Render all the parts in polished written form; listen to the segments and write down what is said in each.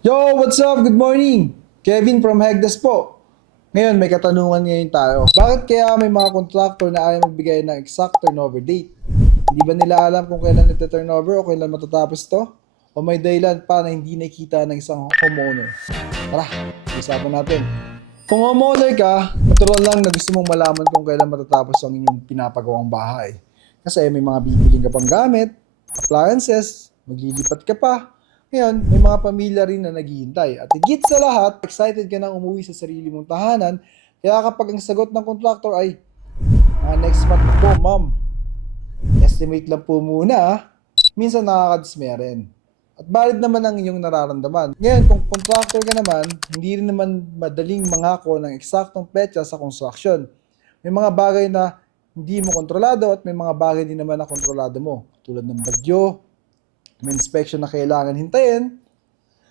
Yo, what's up? Good morning! Kevin from Hegdes po. Ngayon, may katanungan ngayon tayo. Bakit kaya may mga contractor na ayaw magbigay ng exact turnover date? Hindi ba nila alam kung kailan ito turnover o kailan matatapos to? O may dahilan pa na hindi nakikita ng isang homeowner? Tara, usapan natin. Kung homeowner ka, natural lang na gusto mong malaman kung kailan matatapos ang inyong pinapagawang bahay. Kasi may mga bibiling ka pang gamit, appliances, maglilipat ka pa. Ngayon, may mga pamilya rin na naghihintay. At higit sa lahat, excited ka nang umuwi sa sarili mong tahanan. Kaya kapag ang sagot ng contractor ay, next month po, ma'am. Estimate lang po muna, minsan nakakadismaya rin. At valid naman ang inyong nararamdaman. Ngayon, kung contractor ka naman, hindi rin naman madaling mangako ng eksaktong petsa sa construction. May mga bagay na hindi mo kontrolado at may mga bagay din naman na kontrolado mo. Tulad ng bagyo, may inspection na kailangan hintayin,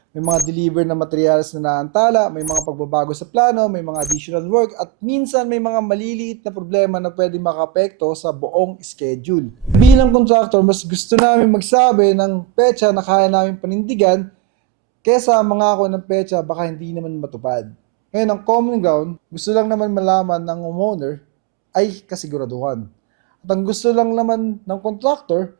may mga deliver na materials na naantala, may mga pagbabago sa plano, may mga additional work, at minsan may mga maliliit na problema na pwede makapekto sa buong schedule. Bilang contractor, mas gusto namin magsabi ng petsa na kaya namin panindigan kesa mangako ng petsa baka hindi naman matupad. Ngayon, ang common ground, gusto lang naman malaman ng homeowner ay kasiguraduhan. At ang gusto lang naman ng contractor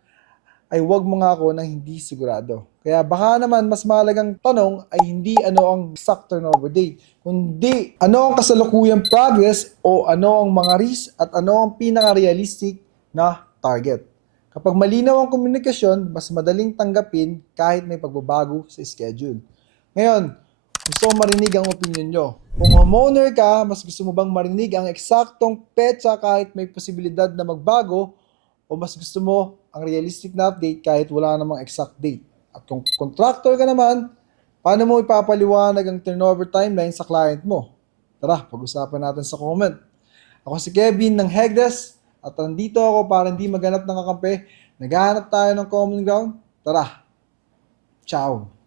ay huwag mangako ng hindi sigurado. Kaya baka naman mas mahalagang tanong ay hindi ano ang exact turnover date, kundi ano ang kasalukuyang progress o ano ang mga risk at ano ang pinaka-realistic na target. Kapag malinaw ang komunikasyon, mas madaling tanggapin kahit may pagbabago sa schedule. Ngayon, gusto kong marinig ang opinion nyo. Kung homeowner ka, mas gusto mo bang marinig ang eksaktong petsa kahit may posibilidad na magbago o mas gusto mo ang realistic na update kahit wala namang exact date? At kung contractor ka naman, paano mo ipapaliwanag ang turnover timeline sa client mo? Tara, pag-usapan natin sa comment. Ako si Kevin ng Hegdes at nandito ako para hindi maganap ng kakampi. Naghahanap tayo ng common ground. Tara, ciao!